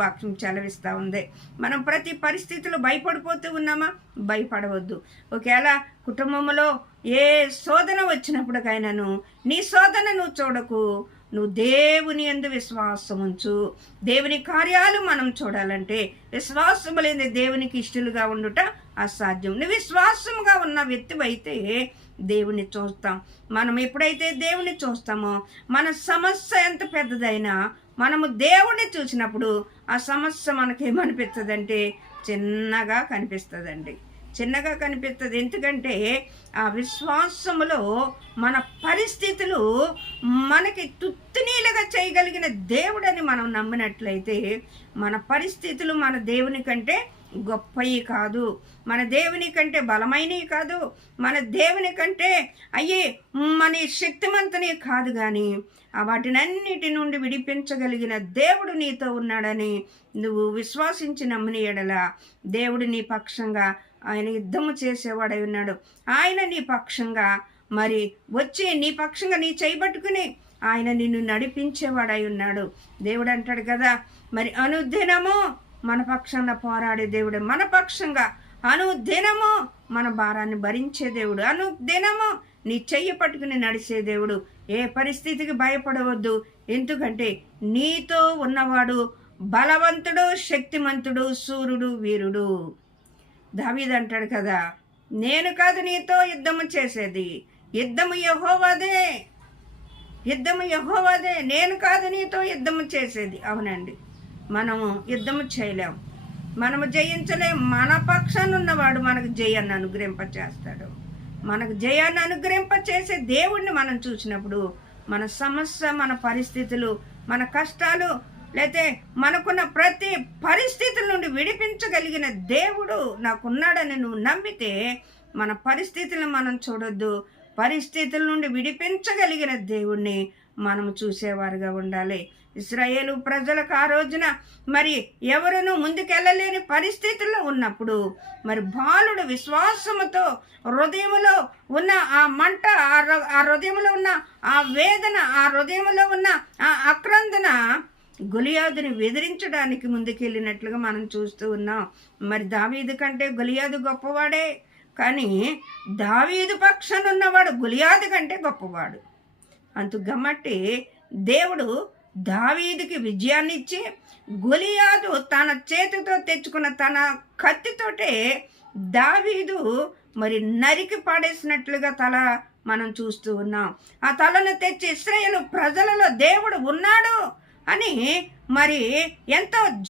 వాక్యం చెలవిస్తూ ఉంది. మనం ప్రతి పరిస్థితుల్లో భయపడిపోతూ ఉన్నామా? భయపడవద్దు. ఒకవేళ కుటుంబంలో ఏ శోధన వచ్చినప్పటికైనాను నీ శోధన నువ్వు చూడకు, నువ్వు దేవుని యందు విశ్వాసం ఉంచు. దేవుని కార్యాలు మనం చూడాలంటే విశ్వాసము లేని దేవునికి ఇష్టలుగా ఉండుట అసాధ్యం. నువ్వు విశ్వాసముగా ఉన్న వ్యక్తివైతే దేవుని చూస్తాం. మనం ఎప్పుడైతే దేవుని చూస్తామో మన సమస్య ఎంత పెద్దదైనా మనము దేవుణ్ణి చూసినప్పుడు ఆ సమస్య మనకేమనిపిస్తుందంటే చిన్నగా కనిపిస్తుందండి, చిన్నగా కనిపిస్తుంది. ఎందుకంటే ఆ విశ్వాసములో మన పరిస్థితులు మనకి తుత్తునీలుగా చేయగలిగిన దేవుడని మనం నమ్మినట్లయితే మన పరిస్థితులు మన దేవుని కంటే గొప్పవి కాదు, మన దేవుని కంటే బలమైనవి కాదు, మన దేవుని కంటే మన శక్తిమంతని కాదు. కానీ వాటినన్నిటి నుండి విడిపించగలిగిన దేవుడు నీతో ఉన్నాడని నువ్వు విశ్వాసించి నమ్మిన ఎడల దేవుడు నీ పక్షంగా, ఆయన యుద్ధము చేసేవాడై ఉన్నాడు. ఆయన నీ పక్షంగా మరి వచ్చి నీ పక్షంగా నీ చేయబట్టుకుని ఆయన నిన్ను నడిపించేవాడై ఉన్నాడు. దేవుడు అంటాడు కదా, మరి అనుదినము మన పక్షంగా పోరాడే దేవుడు, మన పక్షంగా అనుదినము మన భారాన్ని భరించే దేవుడు, అనుదినము నీ చెయ్యి పట్టుకుని నడిచే దేవుడు. ఏ పరిస్థితికి భయపడవద్దు, ఎందుకంటే నీతో ఉన్నవాడు బలవంతుడు, శక్తిమంతుడు, సూర్యుడు, వీరుడు. దావీదు అంటాడు కదా, నేను కాదు నీతో యుద్ధము చేసేది, యుద్ధము యెహోవాదే, యుద్ధము యెహోవాదే, నేను కాదు నీతో యుద్ధము చేసేది. అవునండి, మనము యుద్ధము చేయలేం, మనము జయించలేం. మన పక్షాన ఉన్నవాడు మనకు జయాన్ని అనుగ్రహింపచేస్తాడు. మనకు జయాన్ని అనుగ్రహింపచేసే దేవుణ్ణి మనం చూసినప్పుడు మన సమస్య, మన పరిస్థితులు, మన కష్టాలు, లేతే మనకున్న ప్రతి పరిస్థితుల నుండి విడిపించగలిగిన దేవుడు నాకున్నాడని నువ్వు నమ్మితే మన పరిస్థితులను మనం చూడొద్దు, పరిస్థితుల నుండి విడిపించగలిగిన దేవుణ్ణి మనము చూసేవారుగా ఉండాలి. ఇశ్రాయేలు ప్రజలకు ఆ రోజున మరి ఎవరునూ ముందుకెళ్ళలేని పరిస్థితుల్లో ఉన్నప్పుడు మరి బాలుడు విశ్వాసముతో హృదయంలో ఉన్న ఆ మంట, ఆ హృదయంలో ఉన్న ఆ వేదన, ఆ హృదయంలో ఉన్న ఆ ఆక్రందన గొలియాదుని ఎదిరించడానికి ముందుకెళ్ళినట్లుగా మనం చూస్తూ ఉన్నాం. మరి దావీదు కంటే గొలియాదు గొప్పవాడే, కానీ దావీదు పక్షాన ఉన్నవాడు గొలియాదు కంటే గొప్పవాడు. అందుకమ్మట్టి దేవుడు దావీదుకి విజయాన్ని ఇచ్చి గొలియాదు తన చేతితో తెచ్చుకున్న తన కత్తితోటే దావీదు మరి నరికి పాడేసినట్లుగా తల మనం చూస్తూ ఉన్నాం. ఆ తలను తెచ్చి ఇశ్రాయేలు ప్రజలలో దేవుడు ఉన్నాడు అని మరి ఎంతో